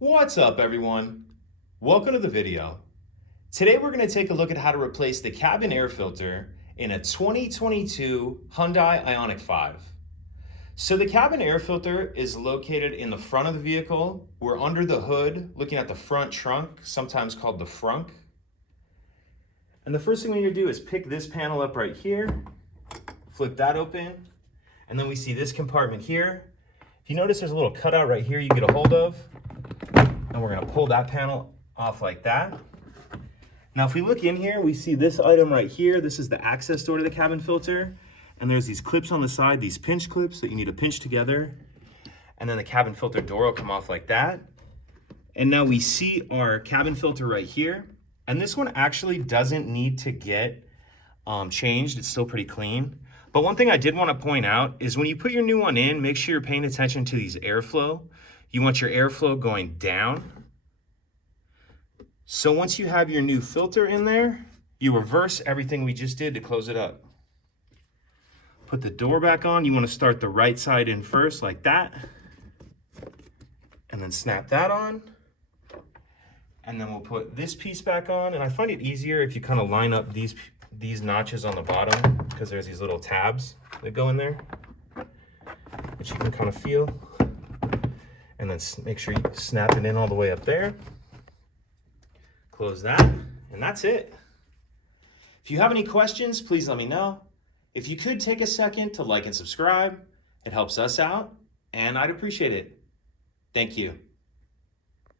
What's up, everyone? Welcome to the video. Today we're going to take a look at how to replace the cabin air filter in a 2022 Hyundai Ioniq 5. So the cabin air filter is located in the front of the vehicle. We're under the hood looking at the front trunk, sometimes called the frunk. And the first thing we need to do is pick this panel up right here, flip that open, and then we see this compartment here. If you notice, there's a little cutout right here you get a hold of. And we're going to pull that panel off like that. Now, if we look in here, we see this item right here. This is the access door to the cabin filter. And there's these clips on the side, these pinch clips that you need to pinch together. And then the cabin filter door will come off like that. And now we see our cabin filter right here. And this one actually doesn't need to get changed. It's still pretty clean. But one thing I did want to point out is when you put your new one in, make sure you're paying attention to these airflow. You want your airflow going down. So once you have your new filter in there, you reverse everything we just did to close it up. Put the door back on. You want to start the right side in first, like that. And then snap that on. And then we'll put this piece back on. And I find it easier if you kind of line up these notches on the bottom, because there's these little tabs that go in there, which you can kind of feel. And then make sure you snap it in all the way up there. Close that, and that's it. If you have any questions, please let me know. If you could take a second to like and subscribe, it helps us out, and I'd appreciate it. Thank you.